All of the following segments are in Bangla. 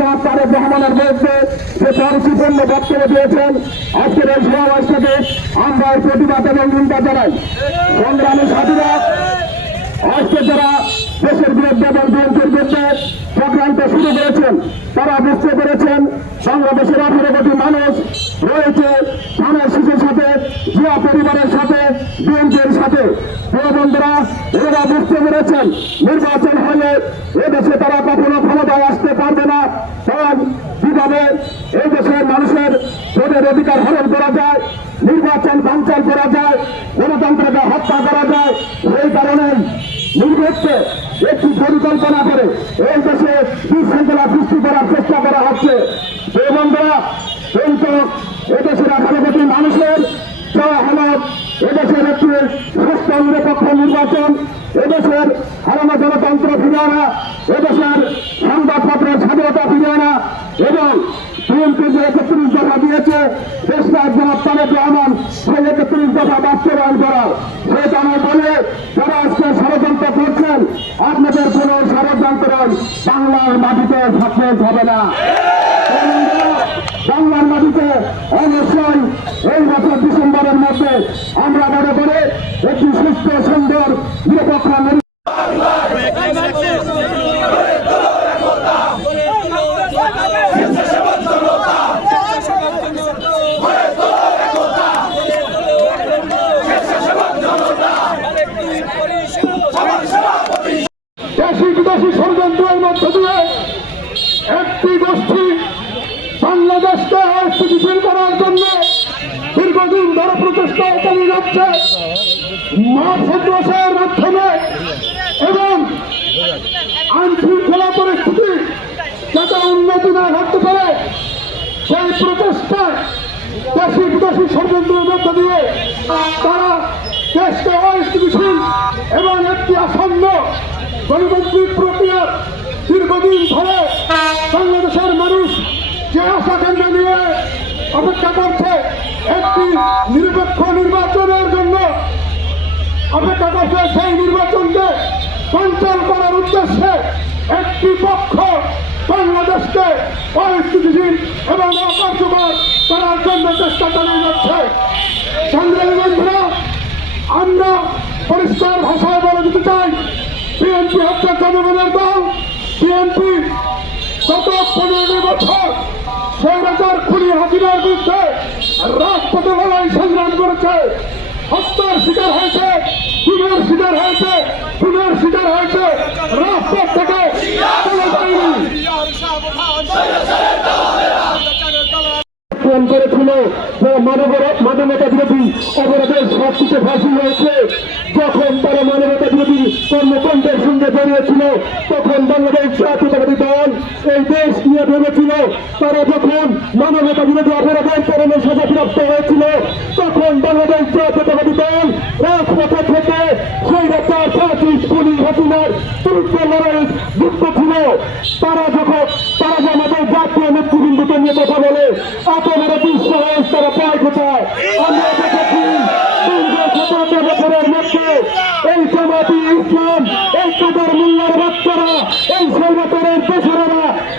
জনাব তারেক রহমানের বিরুদ্ধে যে বক্তব্য দিয়েছেন, আজকের এই সমাবেশ থেকে আমরা প্রতিবাদ এবং নিন্দা জানাই। সংগ্রামী সাথীরা, আজকে যারা দেশের বিরুদ্ধে এবং বিরুদ্ধে শুরু করেছেন, তারা বুঝতে পেরেছেন বাংলাদেশের আঠারো কোটি মানুষ রয়েছে ধানের শিশুর সাথে, জিয়া পরিবারের সাথে, বিএনপির সাথে। বন্ধুরা, এরা বুঝতে পেরেছেন, নির্বাচন হলে এদেশে তারা কখনো ক্ষমতায় আসতে পারবে কীভাবে এই দেশের মানুষের ভোটের অধিকার হরণ করা যায়, নির্বাচন বাঞ্চাল করা যায়, গণতন্ত্রকে হত্যা করা যায়। সেই কারণেই নির্ভরকে একটি পরিকল্পনা করে এই দেশে বিশৃঙ্খলা সৃষ্টি করার চেষ্টা করা হচ্ছে। এই বন্ধুরা কিন্তু এদেশের আঠারো কোটি মানুষের চাওয়া এদেশের একটি সুস্থ নিরপেক্ষ নির্বাচন। এদেশের হারানো গণতন্ত্র ফিরে আনা। এদেশের সংবাদপত্রের স্বাধীনতা ফিরে আনা এবং বিএনপি যে একত্রিশ দেশটা একজন তারেক রহমান সেই একত্রিশ দফা বাস্তবায়ন করা। বলে, যারা আজকে ষড়যন্ত্র করছেন, আপনাদের কোন ষড়যন্ত্র বাংলার মাটিতে সাকসেস হবে না বাংলার মাটিতে অবশ্যই এই বছর ডিসেম্বরের মধ্যে আমরা মনে করে একটি সুস্থ সুন্দর নিরপেক্ষ নির্বাচন দেশি বিদেশি ষড়যন্ত্রের একটি গোষ্ঠী বাংলাদেশকে অস্থিতিশীল করার জন্য দীর্ঘদিন ধরে প্রচেষ্টা চালিয়ে যাচ্ছে। সন্ত্রাসের মাধ্যমে এবং আইন শৃঙ্খলা পরিস্থিতি যাতে উন্নতি না ঘটতে পারে, সেই প্রচেষ্টায় দেশি বিদেশি ষড়যন্ত্রের মধ্য দিয়ে তারা দেশকে অস্থিতিশীল এবং একটি আসন্ন গণতান্ত্রিক প্রক্রিয়া দীর্ঘদিন ধরে বাংলাদেশের মানুষ যে আশা কেন্দ্র নিয়ে অপেক্ষা করছে, একটি নিরপেক্ষ নির্বাচনের জন্য অপেক্ষা করছে সেই নির্বাচনকে সঞ্চাল করার উদ্দেশ্যে একটি পক্ষ বাংলাদেশকে অস্থিতিশীল এবং অকার্যকর করার জন্য চেষ্টা চালিয়ে যাচ্ছে। সংগ্রামী আমরা পরিষ্কার ভাষায় বলে দিতে চাই, বিএনপি হচ্ছে জনগণের দল। বিএনপি গত পনেরো বছর স্বৈরাচার খুলি হাজিরার বিরুদ্ধে রাজপথে লড়াই সংগ্রাম করেছে। হত্যার শিকার হয়েছে, খুনের শিকার হয়েছে, খুনের শিকার হয়েছে, রাজপথ মানবতা বিরোধী অপরাধের সবকিছু ফাঁসি হয়েছে যখন তারা মানবতা বিরোধী কর্মকাণ্ডের সঙ্গে জড়িয়েছিল, তখন বাংলাদেশ জাতীয়তাবাদী দল এই দেশ নিয়ে ভেবেছিল, তারা যখন মানবতা বিরোধী অপরাধের কারণে সাজাপ্রাপ্ত হয়েছিল, তখন বাংলাদেশ জাতীয়তাবাদী দল রাজপথে থেকে ফাঁসিস পুলিশ হাসিনার বিরুদ্ধে লড়াই যুক্ত ছিল। তারা যখন নিয়ে কথা বলে একেবারে দুঃসাহস তারা পায় কোথায়? আমরা দেখেছি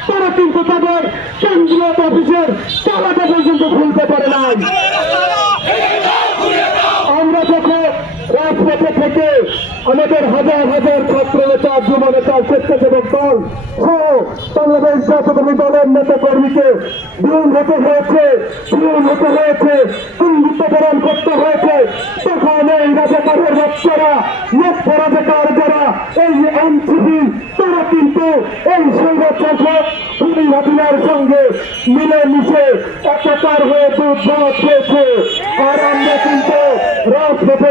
তারা কিন্তু তাদের কেন্দ্রীয় অফিসের তালাটা পর্যন্ত ভুলতে পারে নাই আমরা যখন রাজপথে থেকে আমাদের হাজার হাজার ছাত্র নেতা, যুব নেতা, স্বেচ্ছাসেবক দল সহ বাংলাদেশ জাতীয় দলের নেতা কর্মীকে বিরোধ হতে হয়েছে বিরোধ হতে হয়েছে বরণ করতে হয়েছে। তখন এই রাজাকারের বাচ্চারা লোক রাজাকার যারা এই এনসিপি, তারা কিন্তু এই সংবাদ শাসক পুলিশ হাতিয়ার সঙ্গে মিলে মিশে একাকার হয়ে দুধ পেয়েছে আর আমরা কিন্তু রাজপথে